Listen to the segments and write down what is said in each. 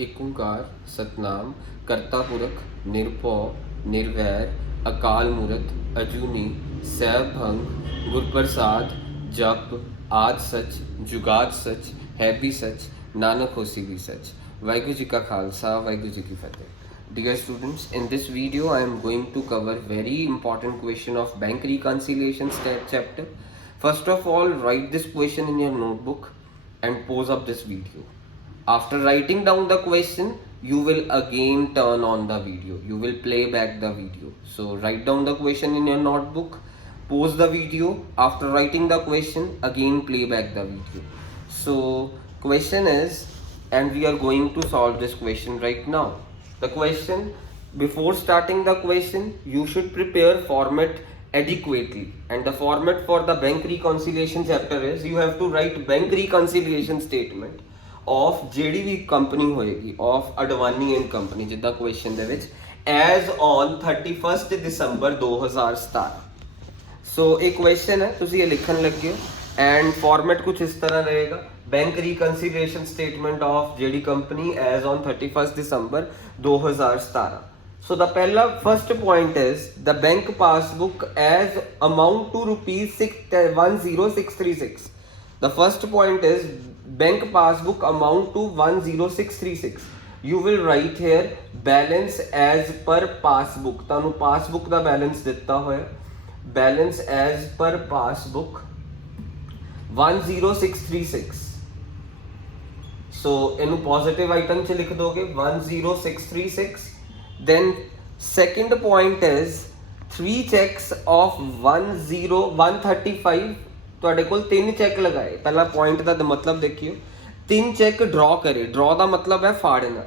एक ओंकार सतनाम करता पुरख निरभौ निर्वैर अकाल मूरत अजूनी सैभंग गुरप्रसाद जप आद सच जुगाद सच है भी सच नानक होसी भी सच। वाहिगुरू जी का खालसा वाहिगुरू जी की फतेह। Dear students, in this video I am going to cover very important question of bank reconciliation chapter. First of all, write this question in your notebook and pause up this video. After writing down the question, you will again turn on the video. You will play back the video. So write down the question in your notebook, pause the video. After writing the question, again play back the video. So question is, and we are going to solve this question right now. The question, before starting the question, you should prepare format adequately, and the format for the bank reconciliation chapter is you have to write bank reconciliation statement of ਜਿਹੜੀ ਵੀ company ਹੋਏਗੀ of Advani and company, ਜਿੱਦਾਂ question ਦੇ ਵਿੱਚ as on 31st December 2017। ਸੋ ਇਹ question ਹੈ, ਤੁਸੀਂ ਇਹ ਲਿਖਣ ਲੱਗੇ ਹੋ ਐਂਡ ਫਾਰਮੈਟ ਕੁਝ ਇਸ ਤਰ੍ਹਾਂ ਰਹੇਗਾ। Bank reconciliation statement of JD company as on 31st December 2017। So the पहला first point is the bank passbook as amount to ₹10636। The first point is bank passbook amount to 10636। You will write here balance as per passbook। ਤੁਹਾਨੂੰ passbook ਦਾ balance ਦਿੱਤਾ ਹੋਇਆ, balance as per passbook 10636। सो इनू positive item च लिख दोगे 10636। Then second point is 3 checks of 135। ਤੁਹਾਡੇ ਕੋਲ 3 check ਲਗਾਏ। ਪਹਿਲਾ ਪੁਆਇੰਟ ਦਾ ਮਤਲਬ ਦੇਖਿਓ, 3 ਚੈੱਕ ਡਰਾ ਕਰੇ। ਡਰਾ ਦਾ ਮਤਲਬ ਹੈ ਫਾੜਨਾ।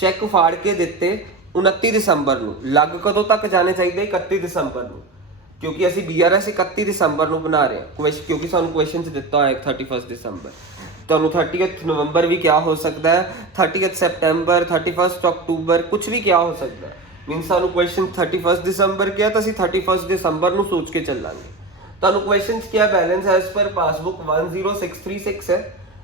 ਚੈੱਕ ਫਾੜ ਕੇ ਦਿੱਤੇ 29 ਦਸੰਬਰ ਨੂੰ। ਲੱਗ ਕਦੋਂ ਤੱਕ ਜਾਣੇ ਚਾਹੀਦੇ? 31 ਦਸੰਬਰ ਨੂੰ, ਕਿਉਂਕਿ ਅਸੀਂ BRS 31 ਦਸੰਬਰ ਨੂੰ ਬਣਾ ਰਹੇ ਹਾਂ। ਕਿਉਂਕਿ ਸਾਨੂੰ ਕੁਐਸਚਨ 'ਚ ਦਿੱਤਾ ਹੋਇਆ 31 ਦਸੰਬਰ। ਤੁਹਾਨੂੰ 30 ਨਵੰਬਰ ਵੀ ਕਿਆ ਹੋ ਸਕਦਾ ਹੈ, 30 ਸੈਪਟੈਂਬਰ, 31 ਅਕਤੂਬਰ, ਕੁਝ ਵੀ ਕਿਆ ਹੋ ਸਕਦਾ ਹੈ। ਮੀਨਸ ਸਾਨੂੰ ਕੁਐਸਚਨ 31 ਦਸੰਬਰ ਕਿਹਾ ਤਾਂ ਅਸੀਂ 31 ਦਸੰਬਰ ਨੂੰ ਸੋਚ ਕੇ ਚੱਲਾਂਗੇ। ਤੁਹਾਨੂੰ ਕੁਐਸਚਨ 'ਚ ਕਿਆ ਬੈਲੈਂਸ ਐਸ ਪਰ ਪਾਸਬੁੱਕ 10636 ਹੈ।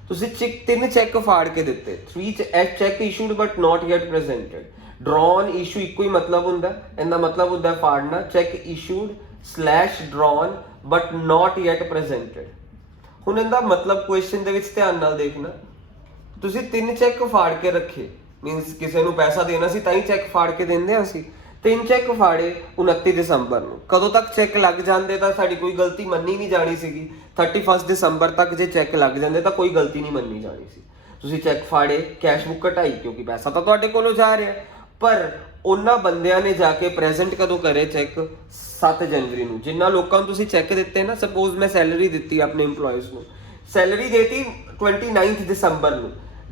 ਤੁਸੀਂ 3 ਚੈੱਕ ਫਾੜ ਕੇ ਦਿੱਤੇ। 3 cheque issued but not yet presented. Drawn issue ਇੱਕੋ ਹੀ ਮਤਲਬ ਹੁੰਦਾ, ਇਹਦਾ ਮਤਲਬ ਹੁੰਦਾ ਫਾੜਨਾ। Cheque issued / drawn but not yet presented. ਹੁਣ ਇਹਦਾ ਮਤਲਬ ਕੁਐਸਚਨ ਦੇ ਵਿੱਚ ਧਿਆਨ ਨਾਲ ਦੇਖਣਾ, ਤੁਸੀਂ 3 ਚੈੱਕ ਫਾੜ ਕੇ ਰੱਖੇ। ਮੀਨਸ ਕਿਸੇ ਨੂੰ ਪੈਸਾ ਦੇਣਾ ਸੀ ਤਾਂ ਹੀ ਚੈੱਕ ਫਾੜ ਕੇ ਦਿੰਦੇ ਹਾਂ ਅਸੀਂ। 3 ਚੈੱਕ ਫਾੜੇ 29 ਦਸੰਬਰ ਨੂੰ। ਕਦੋਂ ਤੱਕ ਚੈੱਕ ਲੱਗ ਜਾਂਦੇ ਤਾਂ ਸਾਡੀ ਕੋਈ ਗਲਤੀ ਮੰਨੀ ਨਹੀਂ ਜਾਣੀ ਸੀਗੀ। 31 ਦਸੰਬਰ ਤੱਕ ਜੇ ਚੈੱਕ ਲੱਗ ਜਾਂਦੇ ਤਾਂ ਕੋਈ ਗਲਤੀ ਨਹੀਂ ਮੰਨੀ ਜਾਣੀ ਸੀ। ਤੁਸੀਂ ਚੈੱਕ ਫਾੜੇ, ਕੈਸ਼ ਬੁੱਕ ਘਟਾਈ, ਕਿਉਂਕਿ ਪੈਸਾ ਤਾਂ ਤੁਹਾਡੇ ਕੋਲੋਂ ਜਾ ਰਿਹਾ। ਪਰ ਉਹਨਾਂ ਬੰਦਿਆਂ ਨੇ ਜਾ ਕੇ ਪ੍ਰੈਜ਼ੈਂਟ ਕਦੋਂ ਕਰੇ ਚੈੱਕ? 7 ਜਨਵਰੀ ਨੂੰ। ਜਿੰਨਾ ਲੋਕਾਂ ਨੂੰ ਤੁਸੀਂ ਚੈੱਕ ਦਿੱਤੇ ਨਾ, ਸਪੋਜ਼ ਮੈਂ ਸੈਲਰੀ ਦਿੱਤੀ ਆਪਣੇ EMPLOYEES ਨੂੰ, ਸੈਲਰੀ ਦੇਤੀ 29 ਦਸੰਬਰ ਨੂੰ।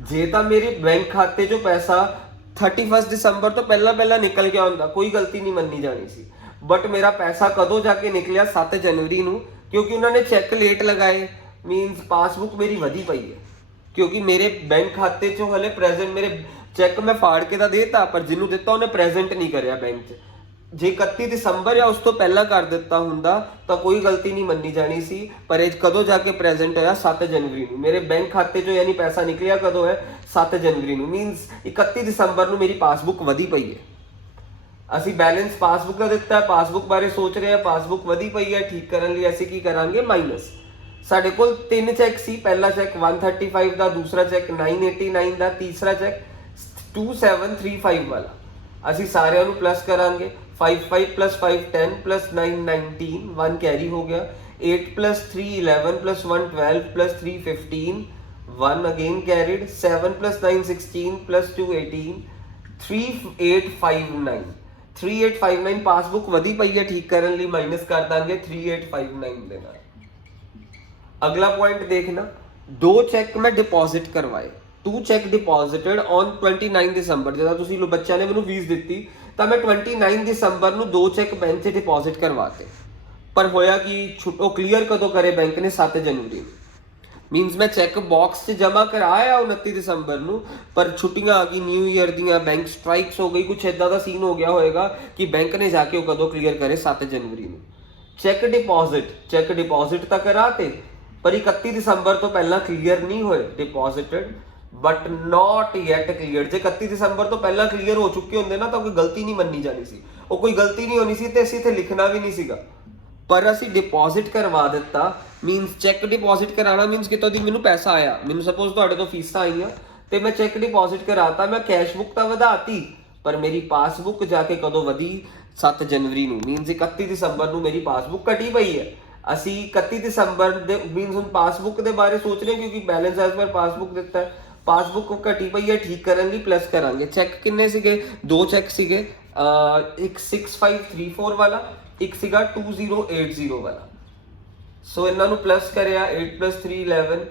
ਜੇ ਤਾਂ ਮੇਰੇ ਬੈਂਕ ਖਾਤੇ 'ਚੋਂ ਪੈਸਾ 31 ਦਸੰਬਰ ਤੋਂ ਪਹਿਲਾਂ ਨਿਕਲ ਗਿਆ ਹੁੰਦਾ, ਕੋਈ ਗਲਤੀ ਨਹੀਂ ਮੰਨੀ ਜਾਣੀ ਸੀ। ਬਟ ਮੇਰਾ ਪੈਸਾ ਕਦੋਂ ਜਾ ਕੇ ਨਿਕਲਿਆ? 7 ਜਨਵਰੀ ਨੂੰ, ਕਿਉਂਕਿ ਉਹਨਾਂ ਨੇ ਚੈੱਕ ਲੇਟ ਲਗਾਏ। ਮੀਨਸ ਪਾਸਬੁੱਕ ਮੇਰੀ ਵਧੀ ਪਈ ਹੈ, ਕਿਉਂਕਿ ਮੇਰੇ ਬੈਂਕ ਖਾਤੇ 'ਚੋਂ ਹਲੇ ਪ੍ਰੈਜ਼ੈਂਟ ਮੇਰੇ ਚੈੱਕ ਮੈਂ ਫਾੜ ਕੇ ਤਾਂ ਦੇਤਾ, ਪਰ ਜਿਹਨੂੰ ਦਿੱਤਾ ਉਹਨੇ ਪ੍ਰੈਜ਼ੈਂਟ ਨਹੀਂ ਕਰਿਆ ਬੈਂਕ 'ਚ। ਜੇ 31 ਦਸੰਬਰ ਜਾਂ ਉਸ ਤੋਂ ਪਹਿਲਾਂ ਕਰ ਦਿੱਤਾ ਹੁੰਦਾ ਤਾਂ ਕੋਈ ਗਲਤੀ ਨਹੀਂ ਮੰਨੀ ਜਾਣੀ ਸੀ। ਪਰ ਇਹ ਕਦੋਂ ਜਾ ਕੇ ਪ੍ਰੈਜ਼ੈਂਟ ਹੋਇਆ? 7 ਜਨਵਰੀ ਨੂੰ। ਮੇਰੇ ਬੈਂਕ ਖਾਤੇ 'ਚੋਂ ਯਾਨੀ ਪੈਸਾ ਨਿਕਲਿਆ ਕਦੋਂ ਹੈ? 7 ਜਨਵਰੀ ਨੂੰ। ਮੀਨਸ 31 ਦਸੰਬਰ ਨੂੰ ਮੇਰੀ ਪਾਸਬੁੱਕ ਵਧੀ ਪਈ ਹੈ। ਅਸੀਂ ਬੈਲੈਂਸ ਪਾਸਬੁੱਕ ਦਾ ਦਿੱਤਾ, ਪਾਸਬੁੱਕ ਬਾਰੇ ਸੋਚ ਰਹੇ ਹਾਂ, ਪਾਸਬੁੱਕ ਵਧੀ ਪਈ ਹੈ। ਠੀਕ ਕਰਨ ਲਈ ਅਸੀਂ ਕੀ ਕਰਾਂਗੇ? ਮਾਈਨਸ। ਸਾਡੇ ਕੋਲ 3 ਚੈੱਕ ਸੀ। ਪਹਿਲਾ ਚੈੱਕ 135 ਦਾ, ਦੂਸਰਾ ਚੈੱਕ 989 ਦਾ, ਤੀਸਰਾ ਚੈੱਕ 2735 ਵਾਲਾ। ਅਸੀਂ ਸਾਰਿਆਂ ਨੂੰ ਪਲੱਸ ਕਰਾਂਗੇ। 5 + 5 10 + 9 19, 1 कैरी हो गया। 8 + 3 11 + 1 12 + 3 15, 1 अगेन कैरिड। 7 + 9 16 + 2 18, 3859। 3859 ਪਾਸਬੁੱਕ ਵਧੀ ਪਈ ਹੈ। ਠੀਕ ਕਰਨ ਲਈ ਮਾਈਨਸ ਕਰ ਦਾਂਗੇ 3859 ਦੇ ਨਾਲ। ਅਗਲਾ ਪੁਆਇੰਟ ਦੇਖਣਾ, 2 ਚੈੱਕ ਮੈਂ ਡਿਪੋਜ਼ਿਟ ਕਰਵਾਏ। 2 ਚੈੱਕ ਡਿਪੋਜ਼ਿਟਡ ਔਨ 29 ਦਸੰਬਰ। ਜਦੋਂ ਤੁਸੀਂ ਬੱਚਿਆਂ ਨੇ ਮੈਨੂੰ ਫੀਸ ਦਿੱਤੀ ਤਾਂ ਮੈਂ 29 ਦਸੰਬਰ ਨੂੰ 2 ਚੈੱਕ ਬੈਂਕ 'ਚ ਡਿਪੋਜ਼ਿਟ ਕਰਵਾਤੇ। ਪਰ ਹੋਇਆ ਕਿ ਉਹ ਕਲੀਅਰ ਕਦੋਂ ਕਰੇ ਬੈਂਕ ਨੇ? 7 ਜਨਵਰੀ ਨੂੰ। ਮੀਨਸ ਮੈਂ ਚੈੱਕ ਬਾਕਸ 'ਚ ਜਮ੍ਹਾਂ ਕਰਾਇਆ 29 ਦਸੰਬਰ ਨੂੰ, ਪਰ ਛੁੱਟੀਆਂ ਆ ਗਈ, ਨਿਊ ਈਅਰ ਦੀਆਂ, ਬੈਂਕ ਸਟ੍ਰਾਈਕਸ ਹੋ ਗਈ, ਕੁਛ ਇੱਦਾਂ ਦਾ ਸੀਨ ਹੋ ਗਿਆ ਹੋਏਗਾ ਕਿ ਬੈਂਕ ਨੇ ਜਾ ਕੇ ਉਹ ਕਦੋਂ ਕਲੀਅਰ ਕਰੇ? 7 ਜਨਵਰੀ ਨੂੰ। ਚੈੱਕ ਡਿਪੋਜ਼ਿਟ ਤਾਂ ਕਰਾਤੇ, ਪਰ 31 ਦਸੰਬਰ ਤੋਂ ਪਹਿਲਾਂ ਕਲੀਅਰ ਨਹੀਂ ਹੋਏ deposited. But not yet clear. ਜੇ 31 ਦਸੰਬਰ ਤੋਂ ਪਹਿਲਾਂ ਕਲੀਅਰ ਹੋ ਚੁੱਕੇ ਹੁੰਦੇ ਨਾ ਤਾਂ ਕੋਈ ਗਲਤੀ ਨਹੀਂ ਮੰਨੀ ਜਾਣੀ ਸੀ, ਉਹ ਕੋਈ ਗਲਤੀ ਨਹੀਂ ਹੋਣੀ ਸੀ ਤੇ ਅਸੀਂ ਇੱਥੇ ਲਿਖਣਾ ਵੀ ਨਹੀਂ ਸੀਗਾ। ਪਰ ਅਸੀਂ ਡਿਪੋਜ਼ਿਟ ਕਰਵਾ ਦਿੱਤਾ, ਮੀਨਸ ਚੈੱਕ ਡਿਪੋਜ਼ਿਟ ਕਰਾਣਾ ਮੀਨਸ ਕਿਤੋਂ ਦੀ ਮੈਨੂੰ ਪੈਸਾ ਆਇਆ, ਮੈਨੂੰ ਸਪੋਜ਼ ਤੁਹਾਡੇ ਤੋਂ ਫੀਸਾਂ ਆਈਆਂ ਤੇ ਮੈਂ ਚੈੱਕ ਡਿਪੋਜ਼ਿਟ ਕਰਾਤਾ, ਮੈਂ ਕੈਸ਼ ਬੁੱਕ ਤਾਂ ਵਧਾਤੀ ਪਰ ਮੇਰੀ ਪਾਸਬੁੱਕ ਜਾ ਕੇ ਕਦੋਂ ਵਧੀ 7 ਜਨਵਰੀ ਨੂੰ, ਮੀਨਸ 31 ਦਸੰਬਰ ਨੂੰ ਮੇਰੀ ਪਾਸਬੁੱਕ ਘਟੀ ਪਈ ਹੈ। ਅਸੀਂ 31 ਦਸੰਬਰ ਦੇ ਮੀਨਸ ਹੁਣ ਪਾਸਬੁੱਕ ਦੇ ਬਾਰੇ ਸੋਚ ਰਹੇ ਕਿਉਂਕਿ ਬੈਲੈਂਸ ਐਸ ਪਰ ਪਾਸਬੁੱਕ ਦਿੱਤਾ ਹੈ, ਪਾਸਬੁੱਕ ਘਟੀ ਪਈ ਹੈ, ਠੀਕ ਕਰਨ ਲਈ ਪਲੱਸ ਕਰਾਂਗੇ। ਚੈੱਕ ਕਿੰਨੇ ਸੀਗੇ? 2 ਚੈੱਕ ਸੀਗੇ, ਇੱਕ 6534 ਵਾਲਾ, ਇੱਕ ਸੀਗਾ 2080 ਵਾਲਾ। ਸੋ ਇਹਨਾਂ ਨੂੰ ਪਲੱਸ ਕਰਿਆ 8 + 3 11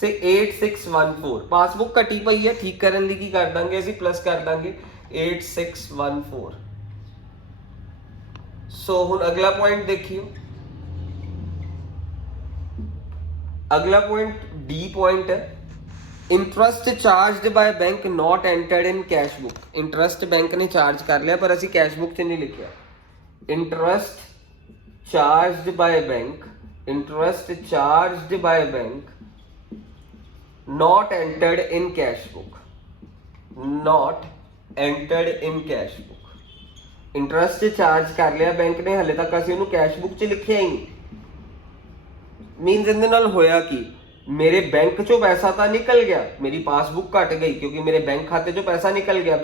ਸੇ 8614। ਪਾਸਬੁੱਕ ਘਟੀ ਪਈ ਹੈ, ਠੀਕ ਕਰਨ ਲਈ ਕੀ ਕਰ ਦਾਂਗੇ ਅਸੀਂ? ਪਲੱਸ ਕਰ ਦਾਂਗੇ 8614। ਸੋ ਹੁਣ ਅਗਲਾ ਪੁਆਇੰਟ ਦੇਖਿਓ, अगला पॉइंट डी पॉइंट है, interest charge by bank not entered in cash book. Interest bank ने चार्ज कर लिया पर असी कैश बुक च नहीं लिखा। Interest charge by bank, interest charge by bank not entered in cash book, not entered in cash book. Interest charge कर लिया बैंक ने, हले तक असी उन्होंने कैश बुक च लिखिया ही नहीं। मीनस ਇਹਦੇ ਨਾਲ ਹੋਇਆ ਕਿ मेरे बैंक चो पैसा तो निकल गया, मेरी पासबुक घट गई क्योंकि मेरे बैंक खाते चो पैसा निकल गया,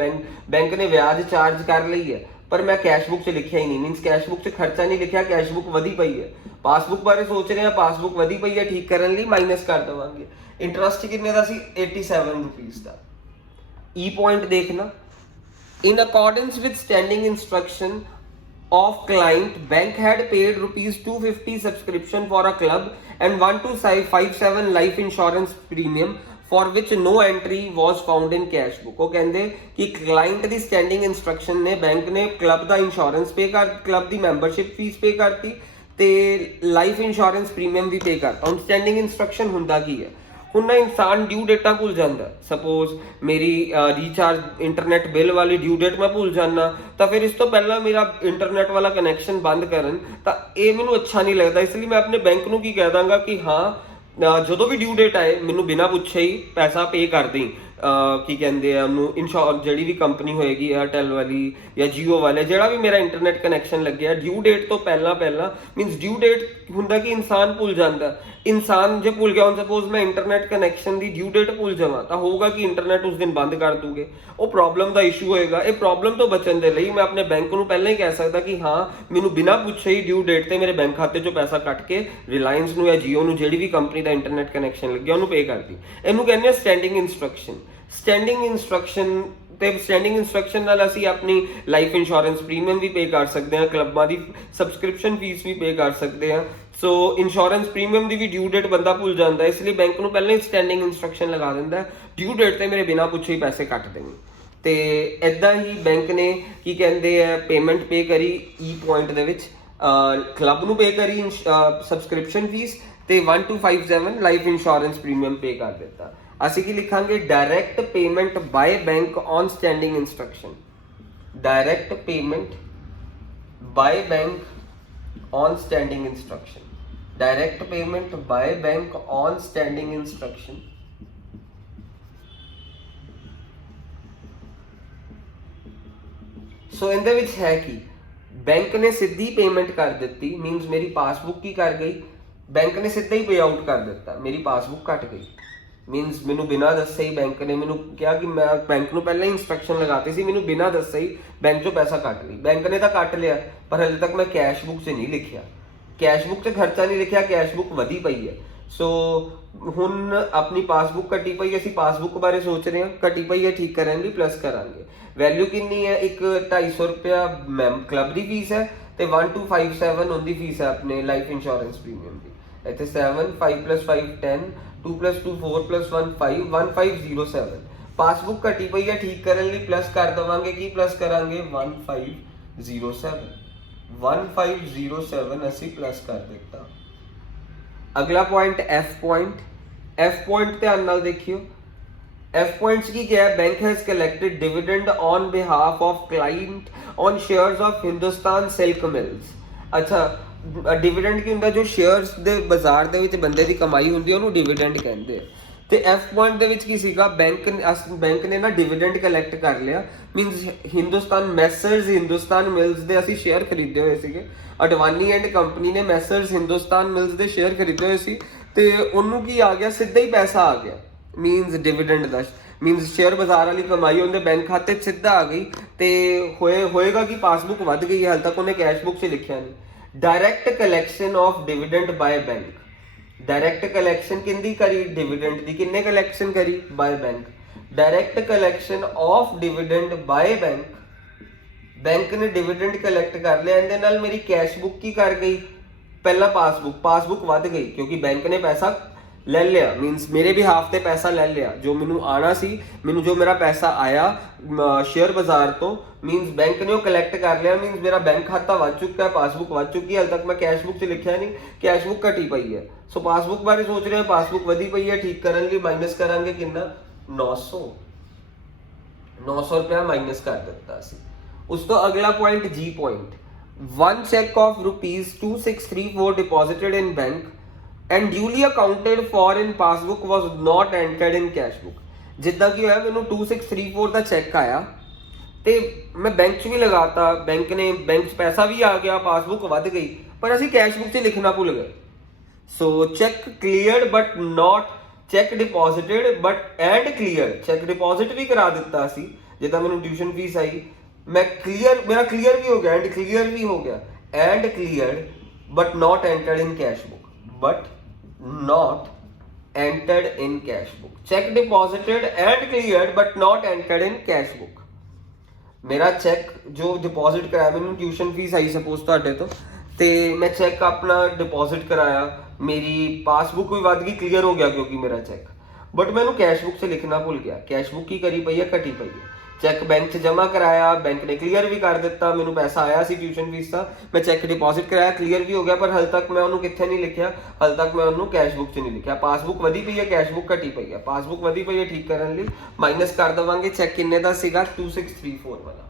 बैंक ने ब्याज चार्ज कर ली है पर मैं कैश बुक च लिखिया ही नहीं। मीनस कैश बुक च खर्चा नहीं लिखा, कैश बुक वधी पई है। पासबुक बारे सोच रहे हैं, पासबुक वधी पई है, ठीक करने लिए माइनस कर देवांगे। इंटरेस्ट कितने का सी? 87 रुपीज़ का। ई पॉइंट देखना, in accordance with standing instruction of client, bank had paid rupees 250 subscription for a club and 1257 life insurance premium for which no entry was found in cash book। ਉਹ ਕਹਿੰਦੇ ਕਿ client ਦੀ standing instruction ਨੇ bank ਨੇ club ਦਾ insurance ਪੇ ਕਰ, club ਦੀ membership fees ਪੇ ਕਰਤੀ ਤੇ life insurance premium ਵੀ ਪੇ ਕਰਤਾ। ਹੁਣ ਸਟੈਂਡਿੰਗ ਇਨਸਟਰਕਸ਼ਨ ਹੁੰਦਾ ਕੀ ਹੈ? ਹੁਣ ਨਾ ਇਨਸਾਨ ਡਿਊ ਡੇਟਾਂ ਭੁੱਲ ਜਾਂਦਾ। ਸਪੋਜ਼ ਮੇਰੀ ਰੀਚਾਰਜ ਇੰਟਰਨੈਟ ਬਿੱਲ ਵਾਲੀ ਡਿਊ ਡੇਟ ਮੈਂ ਭੁੱਲ ਜਾਣਾ ਤਾਂ ਫਿਰ ਇਸ ਤੋਂ ਪਹਿਲਾਂ ਮੇਰਾ ਇੰਟਰਨੈਟ ਵਾਲਾ ਕਨੈਕਸ਼ਨ ਬੰਦ ਕਰਨ ਤਾਂ ਇਹ ਮੈਨੂੰ ਅੱਛਾ ਨਹੀਂ ਲੱਗਦਾ। ਇਸ ਲਈ ਮੈਂ ਆਪਣੇ ਬੈਂਕ ਨੂੰ ਕੀ ਕਹਿ ਦਾਂਗਾ ਕਿ ਹਾਂ ਜਦੋਂ ਵੀ ਡਿਊ ਡੇਟ ਆਏ ਮੈਨੂੰ ਬਿਨਾਂ ਪੁੱਛੇ ਹੀ ਪੈਸਾ ਪੇ ਕਰ ਦੇਈਂ। ਕੀ ਕਹਿੰਦੇ ਆ ਉਹਨੂੰ, ਇੰਸ਼ੋਰ ਜਿਹੜੀ ਵੀ ਕੰਪਨੀ ਹੋਏਗੀ ਏਅਰਟੈਲ ਵਾਲੀ ਜਾਂ ਜੀਓ ਵਾਲੇ, ਜਿਹੜਾ ਵੀ ਮੇਰਾ ਇੰਟਰਨੈਟ ਕਨੈਕਸ਼ਨ ਲੱਗਿਆ ਡਿਊ ਡੇਟ ਤੋਂ ਪਹਿਲਾਂ ਮੀਨਸ ਡਿਊ ਡੇਟ ਹੁੰਦਾ ਕਿ ਇਨਸਾਨ ਭੁੱਲ ਜਾਂਦਾ। ਇਨਸਾਨ ਜੇ ਭੁੱਲ ਗਿਆ, ਹੁਣ ਸਪੋਜ਼ ਮੈਂ ਇੰਟਰਨੈਟ ਕਨੈਕਸ਼ਨ ਦੀ ਡਿਊ ਡੇਟ ਭੁੱਲ ਜਾਵਾਂ ਤਾਂ ਹੋਊਗਾ ਕਿ ਇੰਟਰਨੈਟ ਉਸ ਦਿਨ ਬੰਦ ਕਰ ਦੂਗੇ, ਉਹ ਪ੍ਰੋਬਲਮ ਦਾ ਇਸ਼ੂ ਹੋਏਗਾ। ਇਹ ਪ੍ਰੋਬਲਮ ਤੋਂ ਬਚਣ ਦੇ ਲਈ ਮੈਂ ਆਪਣੇ ਬੈਂਕ ਨੂੰ ਪਹਿਲਾਂ ਹੀ ਕਹਿ ਸਕਦਾ ਕਿ ਹਾਂ ਮੈਨੂੰ ਬਿਨਾਂ ਪੁੱਛੇ ਹੀ ਡਿਊ ਡੇਟ ਤੇ ਮੇਰੇ ਬੈਂਕ ਖਾਤੇ 'ਚੋਂ ਪੈਸਾ ਕੱਟ ਕੇ ਰਿਲਾਇੰਸ ਨੂੰ ਜਾਂ ਜੀਓ ਨੂੰ, ਜਿਹੜੀ ਵੀ ਕੰਪਨੀ ਦਾ ਇੰਟਰਨੈਟ ਕਨੈਕਸ਼ਨ ਲੱਗਿਆ ਉਹਨੂੰ ਪੇ ਕਰਦੀ। ਇਹਨੂੰ ਕਹਿੰਦੇ ਆ ਸਟੈਂਡਿੰਗ ਇੰਸਟਰਕਸ਼ਨ। ਸਟੈਂਡਿੰਗ ਇੰਸਟਰਕਸ਼ਨ ਤੇ ਸਟੈਂਡਿੰਗ ਇੰਸਟਰਕਸ਼ਨ ਨਾਲ ਅਸੀਂ ਆਪਣੀ ਲਾਈਫ ਇੰਸ਼ੋਰੈਂਸ ਪ੍ਰੀਮੀਅਮ ਵੀ ਪੇ ਕਰ ਸਕਦੇ ਹਾਂ, ਕਲੱਬਾਂ ਦੀ ਸਬਸਕ੍ਰਿਪਸ਼ਨ ਫੀਸ ਵੀ ਪੇ ਕਰ ਸਕਦੇ ਹਾਂ। ਸੋ ਇੰਸ਼ੋਰੈਂਸ ਪ੍ਰੀਮੀਅਮ ਦੀ ਵੀ ਡਿਊ ਡੇਟ ਬੰਦਾ ਭੁੱਲ ਜਾਂਦਾ, ਇਸ ਲਈ ਬੈਂਕ ਨੂੰ ਪਹਿਲਾਂ ਹੀ ਸਟੈਂਡਿੰਗ ਇੰਸਟਰਕਸ਼ਨ ਲਗਾ ਦਿੰਦਾ, ਡਿਊ ਡੇਟ ਤੇ ਮੇਰੇ ਬਿਨਾਂ ਪੁੱਛੇ ਹੀ ਪੈਸੇ ਕੱਟ ਦੇਣੇ। ਤੇ ਇਦਾਂ ਹੀ ਬੈਂਕ ਨੇ ਕੀ ਕਹਿੰਦੇ ਆ ਪੇਮੈਂਟ ਪੇ ਕਰੀ ਈ ਪੁਆਇੰਟ ਦੇ ਵਿੱਚ, ਕਲੱਬ ਨੂੰ ਪੇ ਕਰੀ ਸਬਸਕ੍ਰਿਪਸ਼ਨ ਫੀਸ ਤੇ 1257 ਲਾਈਫ ਇੰਸ਼ੋਰੈਂਸ ਪ੍ਰੀਮੀਅਮ ਪੇ ਕਰ ਦਿੱਤਾ। ਅਸੀਂ ਕੀ ਲਿਖਾਂਗੇ? Direct payment by bank on standing instruction. Direct payment by bank on standing instruction. Direct payment by bank on standing instruction. So ਇਹਦੇ ਵਿੱਚ ਹੈ ਕਿ ਬੈਂਕ ਨੇ ਸਿੱਧੀ ਪੇਮੈਂਟ ਕਰ ਦਿੱਤੀ, ਮੀਨਸ ਮੇਰੀ ਪਾਸਬੁੱਕ ਕੀ ਕਰ ਗਈ? ਬੈਂਕ ਨੇ ਸਿੱਧਾ ਹੀ ਪੇ ਆਊਟ ਕਰ ਦਿੱਤਾ, ਮੇਰੀ ਪਾਸਬੁੱਕ ਕੱਟ ਗਈ। ਮੀਨਸ ਮੈਨੂੰ ਬਿਨਾਂ ਦੱਸੇ ਹੀ ਬੈਂਕ ਨੇ ਮੈਨੂੰ ਕਿਹਾ ਕਿ ਮੈਂ ਬੈਂਕ ਨੂੰ ਪਹਿਲਾਂ ਹੀ ਇੰਸਟਰਕਸ਼ਨ ਲਗਾਤੀ ਸੀ, ਮੈਨੂੰ ਬਿਨਾਂ ਦੱਸੇ ਹੀ ਬੈਂਕ 'ਚੋਂ ਪੈਸਾ ਕੱਟ ਲਈ। ਬੈਂਕ ਨੇ ਤਾਂ ਕੱਟ ਲਿਆ ਪਰ ਹਲੇ ਤੱਕ ਮੈਂ ਕੈਸ਼ ਬੁੱਕ 'ਚ ਨਹੀਂ ਲਿਖਿਆ, ਕੈਸ਼ ਬੁੱਕ 'ਚ ਖਰਚਾ ਨਹੀਂ ਲਿਖਿਆ, ਕੈਸ਼ ਬੁੱਕ ਵਧੀ ਪਈ ਹੈ। ਸੋ ਹੁਣ ਆਪਣੀ ਪਾਸਬੁੱਕ ਕੱਟੀ ਪਈ, ਅਸੀਂ ਪਾਸਬੁੱਕ ਬਾਰੇ ਸੋਚ ਰਹੇ ਹਾਂ, ਕੱਟੀ ਪਈ ਹੈ, ਠੀਕ ਕਰਨ ਲਈ ਪਲੱਸ ਕਰਾਂਗੇ। ਵੈਲਿਊ ਕਿੰਨੀ ਹੈ? ਇੱਕ 250 ਰੁਪਇਆ ਕਲੱਬ ਦੀ ਫੀਸ ਹੈ ਤੇ 1257 ਉਹਦੀ ਫੀਸ ਹੈ ਆਪਣੇ ਲਾਈਫ ਇੰਸ਼ੋਰੈਂਸ ਪ੍ਰੀਮੀਅਮ ਦੀ। ਇੱਥੇ 7 5 + 5 10 2 + 2 4 + 1 5 1507। ਪਾਸਬੁੱਕ ਘਟੀ ਪਈ ਹੈ, ਠੀਕ ਕਰਨ ਲਈ ਪਲੱਸ ਕਰ ਦੇਵਾਂਗੇ। ਕੀ ਪਲੱਸ ਕਰਾਂਗੇ? 1507 1507 ਅਸੀਂ ਪਲੱਸ ਕਰ ਦਿੱਤਾ। ਅਗਲਾ point F point. F point ਧਿਆਨ ਨਾਲ ਦੇਖਿਓ। F points ਕੀ ਕਿਹਾ? Bank has collected dividend on behalf of client on shares of Hindustan Silk Mills। ਅੱਛਾ, ਡਿਵੀਡੈਂਡ ਕੀ ਹੁੰਦਾ? ਜੋ ਸ਼ੇਅਰਸ ਦੇ ਬਾਜ਼ਾਰ ਦੇ ਵਿੱਚ ਬੰਦੇ ਦੀ ਕਮਾਈ ਹੁੰਦੀ ਹੈ ਉਹਨੂੰ ਡਿਵੀਡੈਂਡ ਕਹਿੰਦੇ ਆ। ਤੇ ਐਫ ਪੁਆਇੰਟ ਦੇ ਵਿੱਚ ਕੀ ਸੀਗਾ, ਬੈਂਕ ਨੇ ਨਾ ਡਿਵੀਡੈਂਡ ਕਲੈਕਟ ਕਰ ਲਿਆ, ਮੀਨਸ ਹਿੰਦੁਸਤਾਨ ਮੈਸਰਸ ਹਿੰਦੁਸਤਾਨ ਮਿਲਸ ਦੇ ਅਸੀਂ ਸ਼ੇਅਰ ਖਰੀਦੇ ਹੋਏ ਸੀਗੇ, ਅਡਵਾਨੀ ਐਂਡ ਕੰਪਨੀ ਨੇ ਮੈਸਰਸ ਹਿੰਦੁਸਤਾਨ ਮਿਲਸ ਦੇ ਸ਼ੇਅਰ ਖਰੀਦੇ ਹੋਏ ਸੀ, ਤੇ ਉਹਨੂੰ ਕੀ ਆ ਗਿਆ, ਸਿੱਧਾ ਹੀ ਪੈਸਾ ਆ ਗਿਆ, ਮੀਨਸ ਡਿਵੀਡੈਂਡ ਦਾ, ਮੀਨਸ ਸ਼ੇਅਰ ਬਾਜ਼ਾਰ ਵਾਲੀ ਕਮਾਈ ਉਹਦੇ ਬੈਂਕ ਖਾਤੇ 'ਚ ਸਿੱਧਾ ਆ ਗਈ, ਤੇ ਹੋਏਗਾ ਕਿ ਪਾਸਬੁੱਕ ਵੱਧ ਗਈ ਹੈ, ਹਾਲੇ ਤੱਕ ਉਹਨੇ ਕੈਸ਼ ਬੁੱਕ 'ਚ ਲਿਖਿਆ ਨਹੀਂ। Direct collection of dividend by bank, direct collection किंदी करी, डिविडेंड दी, किन्ने कलैक्शन करी, by bank. Direct collection of dividend by bank, bank ने डिविडेंड कलैक्ट कर लिया, इहदे नाल मेरी कैश बुक की कर गई, पहला पासबुक वध गई क्योंकि बैंक ने पैसा ले लिया, मीनस मेरे भी हाफ ते पैसा ले लिया, जो मैनू आना सी, मैनू जो मेरा पैसा आया शेयर बाजार तो, मीनस बैंक ने वो कलैक्ट कर लिया, मीनस मेरा बैंक खाता वध चुका है, पासबुक वध चुकी है, हाल तक मैं कैश बुक च लिखा नहीं, कैश बुक घटी पई है। सो पासबुक बारे सोच रहे हो, पासबुक वधी पई है, ठीक करने लिए माइनस करांगे कितना, 900 रुपया माइनस कर दिता सी। उस तो अगला point G point, one check of ₹2634 deposited in bank and duly accounted for in passbook was not entered in cash book। ਜਿੱਦਾਂ ਕੀ ਹੋਇਆ, ਮੈਨੂੰ 2634 ਦਾ ਚੈੱਕ ਆਇਆ ਤੇ ਮੈਂ ਬੈਂਕ 'ਚ ਵੀ ਲਗਾਤਾ, ਬੈਂਕ 'ਚ ਪੈਸਾ ਵੀ ਆ ਗਿਆ, ਪਾਸਬੁੱਕ ਵੱਧ ਗਈ, ਪਰ ਅਸੀਂ ਕੈਸ਼ ਬੁੱਕ 'ਚ ਲਿਖਣਾ ਭੁੱਲ ਗਏ। So cheque cleared but not cheque deposited but and clear, cheque deposit ਵੀ ਕਰਾ ਦਿੱਤਾ ਸੀ, ਜਿੱਦਾਂ ਮੈਨੂੰ ਟਿਊਸ਼ਨ ਫੀਸ ਆਈ, ਮੈਂ ਮੇਰਾ ਕਲੀਅਰ ਵੀ ਹੋ ਗਿਆ, ਐਂਡ ਕਲੀਅਰ ਵੀ ਹੋ ਗਿਆ, and cleared but not entered in cash book, but not entered in cash book, check deposited and cleared but not entered in cash book। मेरा चेक जो डिपॉजिट कराया, मैंने ट्यूशन फीस आई सपोज ਤੁਹਾਡੇ ਤੋਂ, ਤੇ मैं चेक अपना deposit कराया, मेरी पासबुक भी वध गई, क्लियर हो गया क्योंकि मेरा चेक, बट मैं कैश बुक से लिखना भूल गया, कैश बुक की करी पई है, घटी पई है, चेक बैंक 'ਚ जमा कराया, बैंक ने क्लियर भी कर दिता, मैनू पैसा आया सी ट्यूशन फीस का, मैं चेक डिपॉजिट कराया, क्लियर भी हो गया, पर हाल तक मैं उन्होंने कितने नहीं लिखा, हाल तक मैं उन्होंने कैश बुक 'ਚ नहीं लिखा। पासबुक वधी पई है, कैश बुक घटी पई है, पासबुक वधी पई है, ठीक करने लिए माइनस कर देवांगे। चेक किन्ने दा सीगा, 2634 वाला,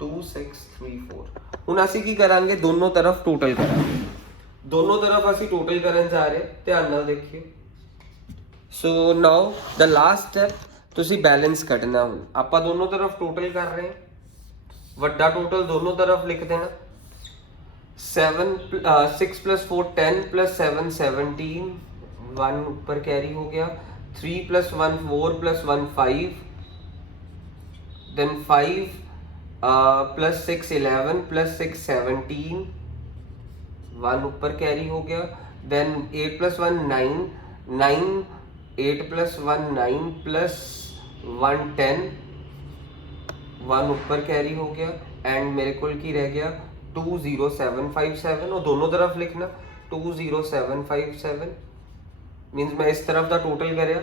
2634। हुण असीं की करांगे, दोनों तरफ टोटल करांगे, दोनों तरफ असीं टोटल करन जा रहे, ध्यान नाल देखिए। So now the last step, ਤੁਸੀਂ बैलेंस ਕੱਢਣਾ। ਹੁਣ ਆਪਾਂ ਦੋਨੋਂ ਤਰਫ ਟੋਟਲ ਕਰ ਰਹੇ ਹਾਂ, ਵੱਡਾ ਟੋਟਲ ਦੋਨੋਂ ਤਰਫ ਲਿਖ ਦੇਣਾ, 6 + 4 10 + 7 17, 1 ऊपर कैरी हो गया, 3 + 1 4 + 1 5, then 5 + 6 11 + 6 17, 1 ऊपर कैरी हो गया, then 8 + 1 9 9, 8 + 1 9 + 1 10, 1 ऊपर कैरी हो गया, एंड मेरे को की रह गया 20757, और दोनों तरफ लिखना 20757, मीन्स मैं इस तरफ का टोटल कराया,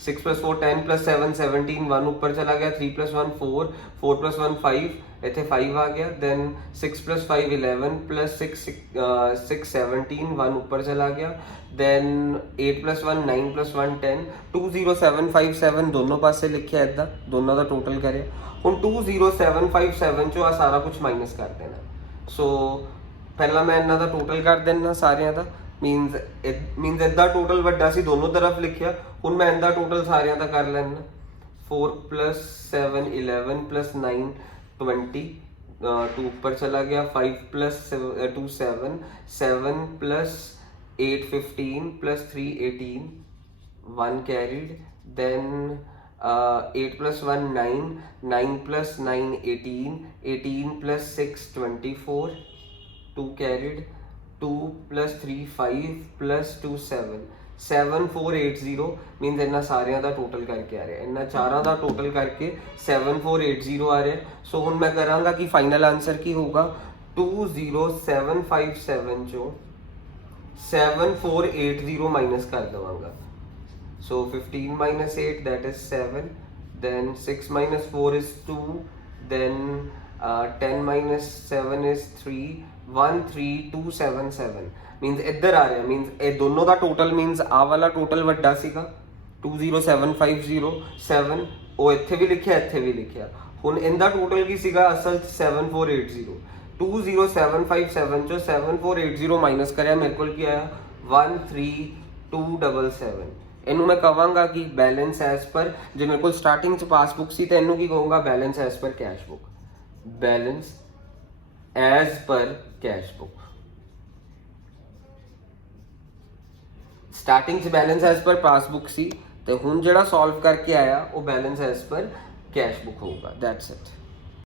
6 + 4 10 + 7 17, 1 ऊपर चला गया, 3 + 1 4 4 + 1 5, इतने 5 आ गया, देन 6 + 5 11 + 6 17, 1 ऊपर चला गया, देन 8 + 1 9 + 1 10, 20757 दोनों पासे लिखिया, इदा दोनों का टोटल करे। हुण 20757 चो आ सारा कुछ माइनस कर देना। सो पहला मैं इन्हां दा टोटल कर देना सारियां दा, मीनस इदा टोटल वड्डा सी, दोनों तरफ लिखिया, हुण मैं इदा टोटल सारियां दा कर लेना, 4 + 7 11 + 9 20, 2 ऊपर चला गया, 5 + 2 7 7 + 8 15 + 3 18, 1 carried, then 8 + 1 9 9 + 9 18 18 + 6 24, 2 carried, 2 + 3 5 + 2 7 7480, मीनस इन्होंने सारिया का टोटल करके आ रहा है, इन्होंने चारों का टोटल करके 7480 आ रहा है। सो हुण मैं करांगा कि फाइनल आंसर की होगा, 20757 चो 7480 माइनस कर देवांगा, सो 15 - 8 that is 7, then 6 - 4 is 2, then 10 - 7 is 3, 13277, मीनस इधर आ रहा, मीनस ये दोनों का टोटल, मीनस आ वाला टोटल वड्डा सीगा 20757, वो इत्थे भी लिखिया, इत्थे भी लिखिया, हुण इनका टोटल की सीगा असल 7480, 20757 चो 7480 माइनस करया, मेरे को की आया 13277, ਇਹਨੂੰ ਮੈਂ ਕਹਾਂਗਾ ਕਿ ਬੈਲੈਂਸ ਐਸ ਪਰ, ਜੇ ਮੇਰੇ ਕੋਲ ਸਟਾਰਟਿੰਗ ਚ ਪਾਸਬੁੱਕ ਸੀ ਤਾਂ ਇਹਨੂੰ ਕੀ ਕਹੂੰਗਾ, balance as per cash book, balance as per cash book. Starting ਚ ਬੈਲੈਂਸ ਐਸ ਪਰ ਪਾਸਬੁੱਕ ਸੀ ਤੇ ਹੁਣ ਜਿਹੜਾ ਸੋਲਵ ਕਰਕੇ ਆਇਆ ਉਹ balance as per cash book ਹੋਊਗਾ। That's it.